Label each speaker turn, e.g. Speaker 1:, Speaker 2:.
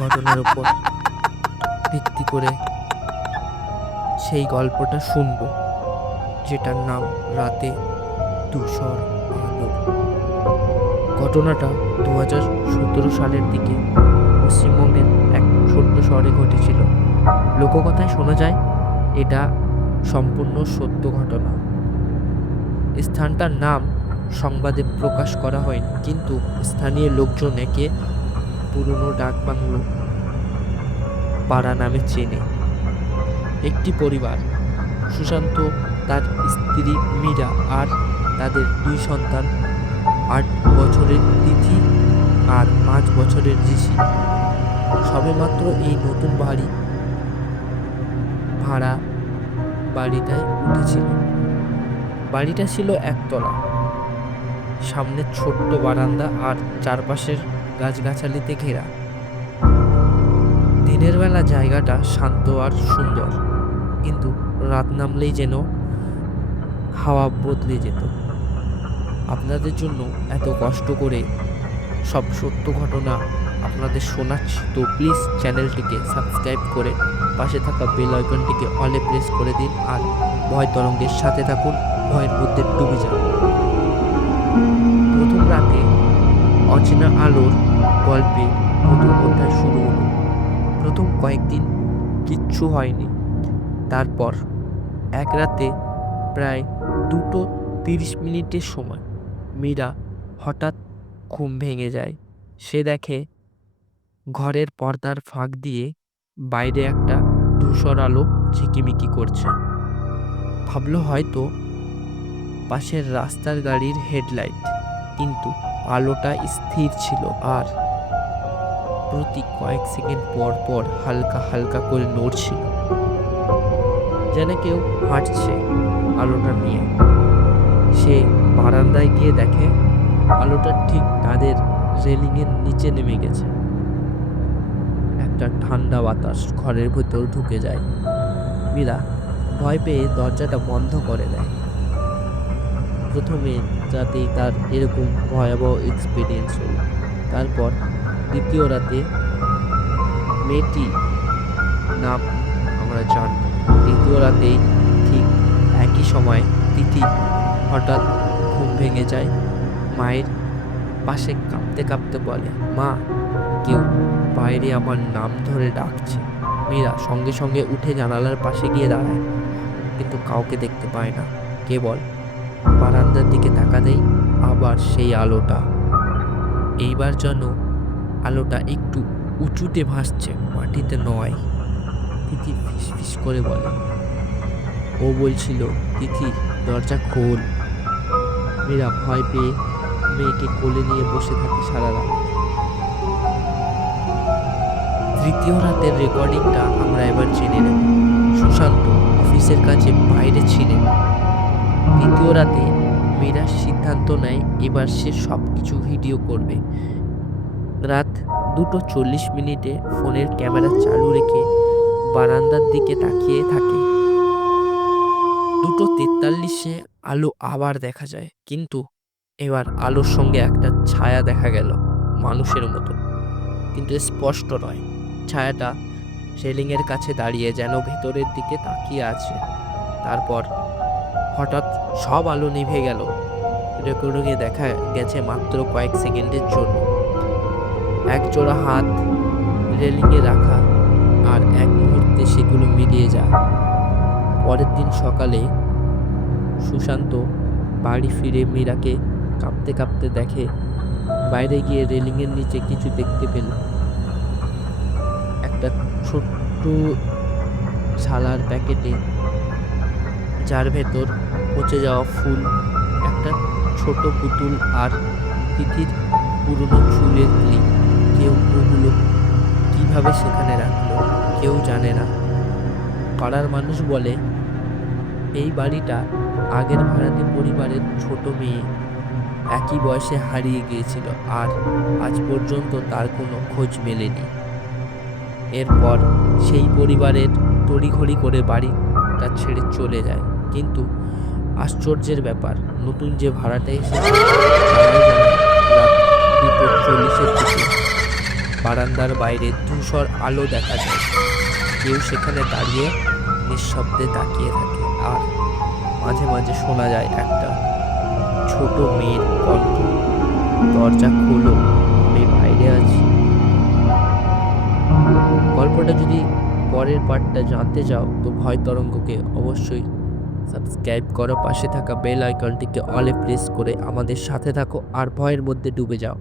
Speaker 1: ঘটনার উপর ভিত্তি করে সেই গল্পটা শুনব, যেটার নাম রাতে ধূসর আলো। ঘটনাটা দু হাজার সতেরো সালের দিকে পশ্চিমবঙ্গের এক ছোট্ট শহরে ঘটেছিল। লোককথায় শোনা যায়, এটা সম্পূর্ণ সত্য ঘটনা। স্থানটার নাম সংবাদে প্রকাশ করা হয়নি, কিন্তু স্থানীয় লোকজন একে পুরনো ডাকবাংলো পাড়া নামে চেনে। একটি পরিবার, সুশান্ত, তার স্ত্রী মীরা আর তাদের দুই সন্তান, আট বছরের তিথি আর পাঁচ বছরের ঋষি। সবেমাত্র এই নতুন বাড়ি ভাড়া বাড়িটায় উঠেছিল। বাড়িটা ছিল একতলা। সামনে ছোট্ট বারান্দা আর চারপাশের গাছগাছালিতে ঘেরা। দিনের বেলা জায়গাটা শান্ত আর সুন্দর, কিন্তু রাত নামলেই যেন হাওয়া বদলে যেত। আপনাদের জন্য এত কষ্ট করে সব সত্য ঘটনা আপনাদের শোনাচ্ছি, তো প্লিজ চ্যানেলটিকে সাবস্ক্রাইব করে পাশে থাকা বেল আইকনটিকে অলে প্রেস করে দিন আর ভয় তরঙ্গের সাথে থাকুন। ভয়ের মধ্যে ডুবে যান প্রথম রাতে অচেনা আলোর গল্পে নতুন অধ্যায় শুরু হলো। প্রথম কয়েকদিন কিচ্ছু হয়নি। তারপর এক রাতে প্রায় দুটো তিরিশ মিনিটের সময় মীরা হঠাৎ ঘুম ভেঙে যায়। সে দেখে ঘরের পর্দার ফাঁক দিয়ে বাইরে একটা ধূসর আলো ঝিকিমিকি করছে। ভাবলো হয়তো পাশের রাস্তার গাড়ির হেডলাইট, কিন্তু আলোটা স্থির ছিল আর প্রতি কয়েক সেকেন্ড পর পর হালকা হালকা করে নড়ছিল, যেন কেউ হাঁটছে আলোটা নিয়ে। সে বারান্দায় গিয়ে দেখে আলোটা ঠিক তাদের রেলিংয়ের নিচে নেমে গেছে। একটা ঠান্ডা বাতাস ঘরের ভেতর ঢুকে যায়। মীরা ভয় পেয়ে দরজাটা বন্ধ করে দেয়। প্রথমে যাতে তার এরকম ভয়াবহ এক্সপিরিয়েন্স হলো। তারপর দ্বিতীয় রাতে মেয়েটি নাম আমরা জানব। দ্বিতীয় রাতেই ঠিক একই সময় তিথি হঠাৎ ঘুম ভেঙে যায়। মায়ের পাশে কাঁপতে কাঁপতে বলে, মা, কেউ বাইরে আমার নাম ধরে ডাকছে। মীরা সঙ্গে সঙ্গে উঠে জানালার পাশে গিয়ে দাঁড়ায়, কিন্তু কাউকে দেখতে পায় না। কেবল বারান্দার দিকে তাকা তাকাতেই আবার সেই আলোটা। এইবার যেন আলোটা একটু উঁচুতে ভাসছে, মাটিতে নয়। তিথি ফিস ফিস করে বলে। ও বলছিল তিথি দরজা খোল। মীরা ভয় পেয়ে মেয়েকে কোলে নিয়ে বসে থাকে সারা রাত। তৃতীয় রাতের রেকর্ডিংটা আমরা এবার জেনে নেব। সুশান্ত অফিসের কাছে বাইরে ছিলেন। দ্বিতীয় রাতে মীরার সিদ্ধান্ত নেয় এবার সে সব কিছু ভিডিও করবে। রাত দুটো চল্লিশ মিনিটে ফোনের ক্যামেরা চালু রেখে বারান্দার দিকে তাকিয়ে থাকে। দুটো তেতাল্লিশে আলো আবার দেখা যায়, কিন্তু এবার আলোর সঙ্গে একটা ছায়া দেখা গেল মানুষের মতো। কিন্তু স্পষ্ট নয়, ছায়াটা রেলিংয়ের কাছে দাঁড়িয়ে যেন ভেতরের দিকে তাকিয়ে আছে। তারপর হঠাৎ সব আলো নিভে গেল। রেকর্ডিংয়ে দেখা গেছে মাত্র কয়েক সেকেন্ডের জন্য। এক জোড়া হাত রেলিংয়ে রাখা আর এক মুহূর্তে সেগুলো মিলিয়ে যায়। পরের দিন সকালে সুশান্ত বাড়ি ফিরে মীরাকে কাঁপতে কাঁপতে দেখে, বাইরে গিয়ে রেলিংয়ের নিচে কিছু দেখতে পেল। একটা ছোট্ট ছালার প্যাকেটে, যার ভেতর পচে যাওয়া ফুল, একটা ছোট পুতুল আর তিথির পুরনো চুলের ক্লিপ। কেউ ওগুলো কীভাবে সেখানে রাখল? কেউ জানে না। পাড়ার মানুষ বলে, এই বাড়িটা আগের ভাড়াটে পরিবারের ছোট মেয়ে। একই বয়সে হারিয়ে গিয়েছিল আর আজ পর্যন্ত তার কোনো খোঁজ মেলেনি। এরপর সেই পরিবারের তড়িঘড়ি করে বাড়িটা ছেড়ে চলে যায়। কিন্তু আশ্চর্যের ব্যাপার, নতুন যে ভাড়াটে এসেছে বারান্দার বাইরে ধূসর আলো দেখা যায়। কেউ সেখানে দাঁড়িয়ে নিঃশব্দে তাকিয়ে থাকে, আর মাঝে মাঝে শোনা যায় একটা ছোট মেয়ের কণ্ঠ দরজা খোলো, আমি বাইরে আছি। গল্পটা যদি পরের পার্টটা জানতে চাও, তো ভয় তরঙ্গকে অবশ্যই সাবস্ক্রাইব করো, পাশে থাকা বেল আইকনটিকে অলে প্রেস করে আমাদের সাথে থাকো আর ভয়ের মধ্যে ডুবে যাও।